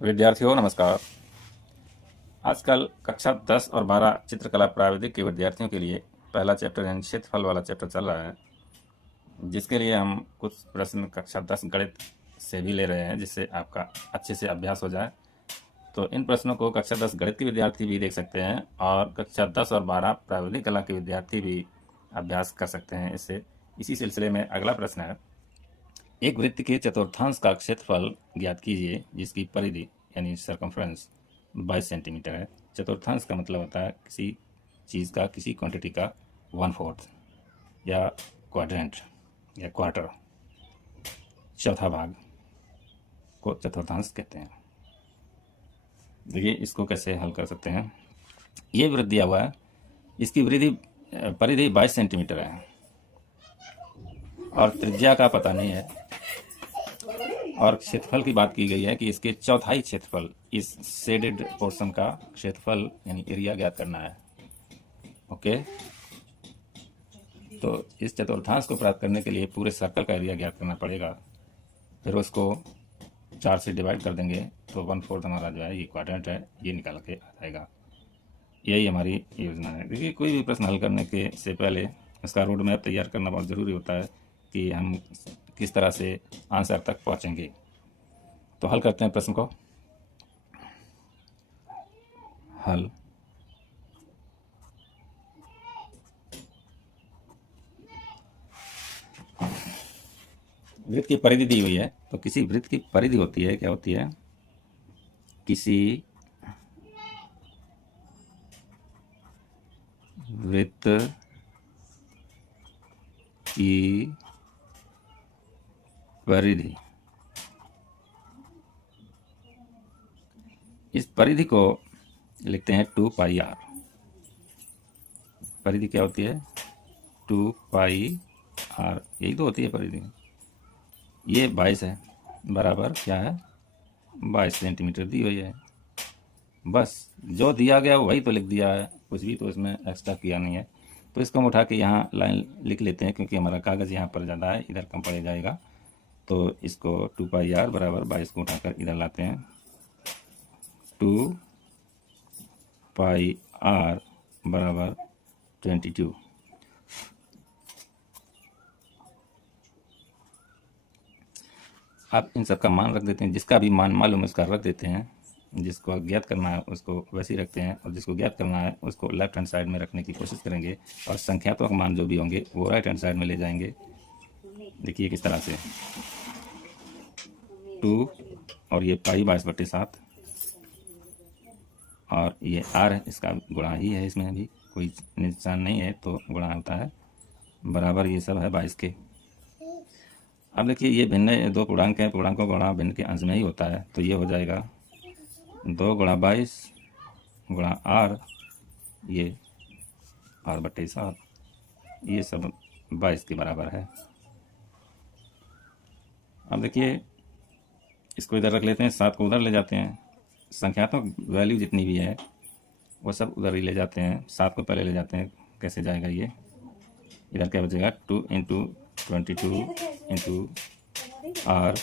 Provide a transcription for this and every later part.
विद्यार्थियों नमस्कार। आजकल कक्षा 10 और 12 चित्रकला प्राविधिक के विद्यार्थियों के लिए पहला चैप्टर यानी क्षेत्रफल वाला चैप्टर चल रहा है, जिसके लिए हम कुछ प्रश्न कक्षा 10 गणित से भी ले रहे हैं, जिससे आपका अच्छे से अभ्यास हो जाए। तो इन प्रश्नों को कक्षा 10 गणित के विद्यार्थी भी देख सकते हैं और कक्षा 10 और 12 प्राविधिक कला के विद्यार्थी भी अभ्यास कर सकते हैं इससे। इसी सिलसिले में अगला प्रश्न है, एक वृत्त के चतुर्थांश का क्षेत्रफल ज्ञात कीजिए जिसकी परिधि यानी सरकमफ्रेंस 22 सेंटीमीटर है। चतुर्थांश का मतलब होता है किसी चीज़ का, किसी क्वांटिटी का 1/4 या क्वाड्रेंट या क्वार्टर, चौथा भाग को चतुर्थांश कहते हैं। देखिए इसको कैसे हल कर सकते हैं। ये वृत्त दिया हुआ है, इसकी परिधि 22 सेंटीमीटर है और त्रिज्या का पता नहीं है, और क्षेत्रफल की बात की गई है कि इसके चौथाई क्षेत्रफल, इस शेडेड पोर्शन का क्षेत्रफल यानी एरिया ज्ञात करना है। ओके, तो इस चतुर्थांश को प्राप्त करने के लिए पूरे सर्कल का एरिया ज्ञात करना पड़ेगा। फिर उसको 4 से डिवाइड कर देंगे तो 1/4 हमारा जो है ये क्वाड्रेंट है, ये निकाल के आ जाएगा। यही हमारी योजना है। देखिए कोई भी प्रश्न हल करने के से पहले इसका रोड मैप तैयार करना बहुत ज़रूरी होता है कि हम किस तरह से आंसर तक पहुँचेंगे। तो हल करते हैं प्रश्न को। हल वृत्त की परिधि दी हुई है, तो किसी वृत्त की परिधि होती है, क्या होती है, किसी वृत्त की परिधि, इस परिधि को लिखते हैं 2πr। परिधि क्या होती है, 2πr, यही तो होती है परिधि। ये 22 है, बराबर क्या है, 22 सेंटीमीटर दी हुई है। बस जो दिया गया वही तो लिख दिया है, कुछ भी तो इसमें एक्स्ट्रा किया नहीं है। तो इसको हम उठा के यहाँ लाइन लिख लेते हैं, क्योंकि हमारा कागज़ यहाँ पर ज़्यादा है, इधर कम पड़ जाएगा। तो इसको 2πr बराबर 22 को उठाकर इधर लाते हैं। 2πr बराबर 22। आप इन सब का मान रख देते हैं, जिसका भी मान मालूम है उसका रख देते हैं। जिसको ज्ञात करना है उसको वैसे ही रखते हैं, और जिसको ज्ञात करना है उसको लेफ्ट हैंड साइड में रखने की कोशिश करेंगे, और संख्यात्मक मान जो भी होंगे वो राइट हैंड साइड में ले जाएंगे। देखिए किस तरह से 2 और ये पाई 22/7 और ये r है, इसका गुणा ही है, इसमें भी कोई निशान नहीं है तो गुणा होता है, बराबर ये सब है 22 के। अब देखिए ये भिन्न दो पूर्णांक हैं, पूर्णांकों का गुणा भिन्न के अंश में ही होता है, तो ये हो जाएगा 2 × 22 × r, ये r/7, ये सब 22 के बराबर है। अब देखिए इसको इधर रख लेते हैं, 7 को उधर ले जाते हैं, संख्यात्मक वैल्यू जितनी भी है वो सब उधर ही ले जाते हैं, 7 को पहले ले जाते हैं। कैसे जाएगा ये, इधर क्या बचेगा, 2 × 22 × r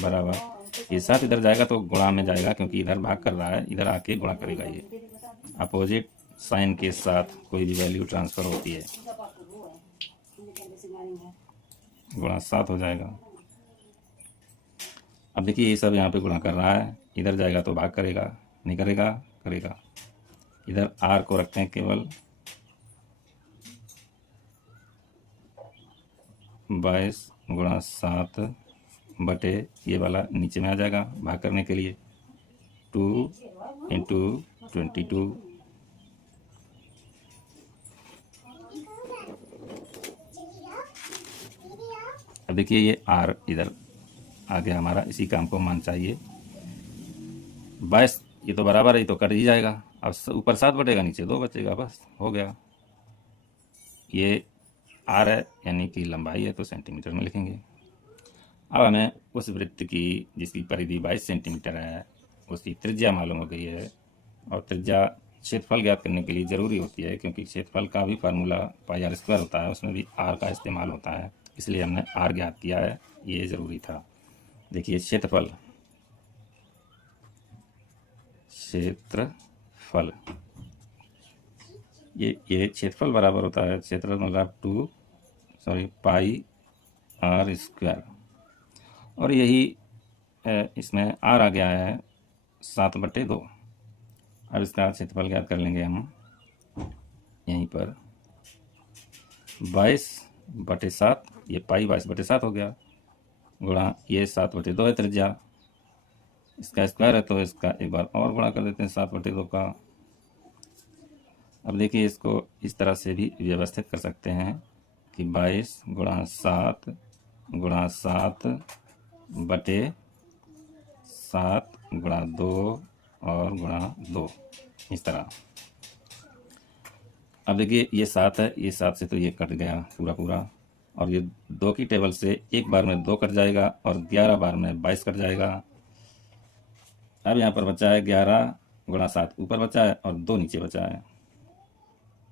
बराबर, ये 7 इधर जाएगा तो गुणा में जाएगा, क्योंकि इधर भाग कर रहा है, इधर आके गुणा करेगा। ये अपोजिट साइन के साथ कोई भी वैल्यू ट्रांसफ़र होती है, गुणा 7 हो जाएगा। अब देखिए ये सब यहाँ पे गुणा कर रहा है, इधर जाएगा तो भाग करेगा, नहीं करेगा, करेगा। इधर r को रखते हैं केवल 22 × 7 बटे ये वाला नीचे में आ जाएगा भाग करने के लिए, 2 × 22। अब देखिए ये r इधर आ गया हमारा, इसी काम को मान चाहिए। 22 ये तो बराबर है, ये तो कट ही जाएगा। अब ऊपर 7 बटेगा, नीचे 2 बचेगा, बस हो गया। ये r है यानी कि लंबाई है, तो सेंटीमीटर में लिखेंगे। अब हमें उस वृत्त की जिसकी परिधि 22 सेंटीमीटर है उसकी त्रिज्या मालूम हो गई है, और त्रिज्या क्षेत्रफल ज्ञात करने के लिए ज़रूरी होती है, क्योंकि क्षेत्रफल का भी फार्मूला πr² होता है, उसमें भी r का इस्तेमाल होता है, इसलिए हमने r ज्ञात किया है, ये ज़रूरी था। देखिए क्षेत्रफल क्षेत्रफल, ये क्षेत्रफल बराबर होता है, क्षेत्रफल मतलब पाई आर स्क्वायर, और यही इसमें आर आ गया है 7/2। अब इसका क्षेत्रफल ज्ञात कर लेंगे हम यहीं पर, 22/7, ये पाई 22/7 हो गया, गुणा ये 7/2 है त्रिज्या, इसका स्क्वायर है तो इसका एक बार और गुणा कर देते हैं 7/2 का। अब देखिए इसको इस तरह से भी व्यवस्थित कर सकते हैं कि 22 × 7 × 7/7 × 2 और ×2, इस तरह। अब देखिए ये 7 है, ये 7 से तो ये कट गया पूरा, और ये 2 की टेबल से एक बार में 2 कट जाएगा और 11 बार में 22 कट जाएगा। अब यहाँ पर बचा है 11 × 7 ऊपर बचा है और 2 नीचे बचा है,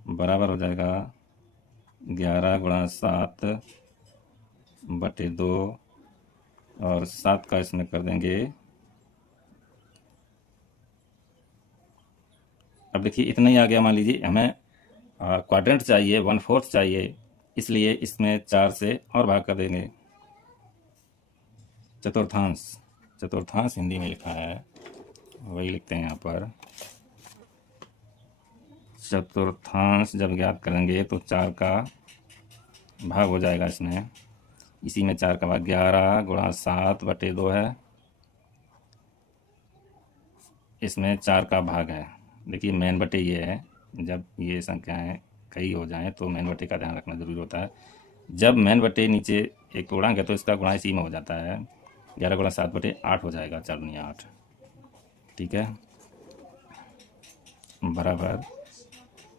बराबर हो जाएगा 11 × 7/2, और 7 का इसमें कर देंगे। अब देखिए इतना ही आ गया, मान लीजिए हमें क्वाड्रेंट चाहिए, 1/4 चाहिए, इसलिए इसमें 4 से और भाग कर देंगे। चतुर्थांश हिंदी में लिखा है, वही लिखते हैं यहाँ पर। चतुर्थांश जब ज्ञात करेंगे तो 4 का भाग हो जाएगा इसमें, इसी में 4 का भाग 11 × 7/2 है, इसमें 4 का भाग है। देखिए मेन बटे ये है, जब ये संख्याएं कई हो जाएं तो मेन बटे का ध्यान रखना जरूरी होता है। जब मेन बटे नीचे एक पूर्णांक है तो इसका गुणा इसी में हो जाता है, 11 × 7/8 हो जाएगा, 4 × 8, ठीक है, बराबर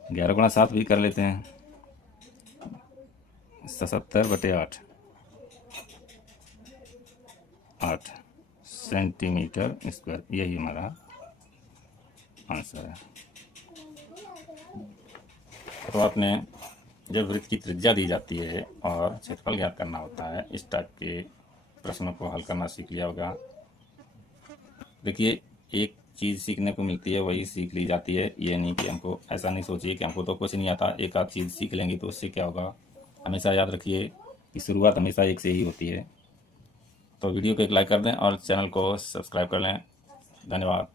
11 × 7 भी कर लेते हैं, 77/8 8 सेंटीमीटर स्क्वायर, यही हमारा आंसर है। तो आपने जब वृत्त की त्रिज्या दी जाती है और क्षेत्रफल ज्ञात करना होता है, इस टाइप के प्रश्नों को हल करना सीख लिया होगा। देखिए एक चीज़ सीखने को मिलती है वही सीख ली जाती है, ये नहीं कि हमको, ऐसा नहीं सोचिए कि हमको तो कुछ नहीं आता, एक आध चीज़ सीख लेंगे तो उससे क्या होगा। हमेशा याद रखिए कि शुरुआत हमेशा एक से ही होती है। तो वीडियो को एक लाइक कर दें और चैनल को सब्सक्राइब कर लें। धन्यवाद।